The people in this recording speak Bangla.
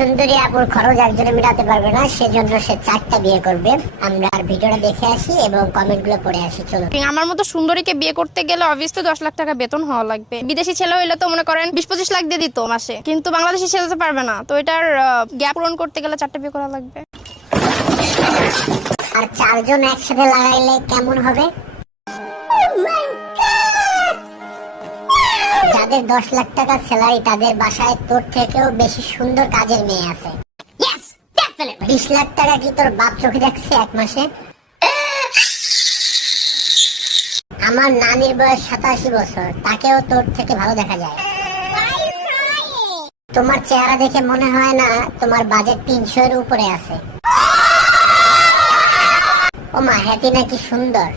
সুন্দরী আপুর খরচ একজনে মেটাতে পারবে না, সেজন্য সে 4টা বিয়ে করবে। আমরা আর ভিডিওটা দেখে আসি এবং কমেন্ট গুলো পড়ে আসি। চলো। আমার মতো সুন্দরীকে বিয়ে করতে গেলে অবভিয়াসলি 10 লাখ টাকা বেতন হওয়া লাগবে। বিদেশি ছেলে হইলে তো মনে করেন 20-25 লাখ দিয়ে দিত মাসে, কিন্তু বাংলাদেশি ছেলে তো পারবে না। তো এটার গ্যাপ পূরণ করতে গেলে 4টা বিয়ে করা লাগবে। আর 4 জন একসাথে লাগাইলে কেমন হবে? যাদের 10 লাখ টাকা স্যালারি তাদের বাসায় তোর থেকেও বেশি সুন্দর কাজের মেয়ে আছে। 20 লাখ টাকা কি তোর বাপ চোখে দেখছে এক মাসে? আমার নানির বয়স 87 বছর, তাকেও তোর থেকে ভালো দেখা যায়। তোমার চেহারা দেখে মনে হয় না তোমার বাজেট 300 এর উপরে আছে। ও মা, হ্যাটি নাকি সুন্দর।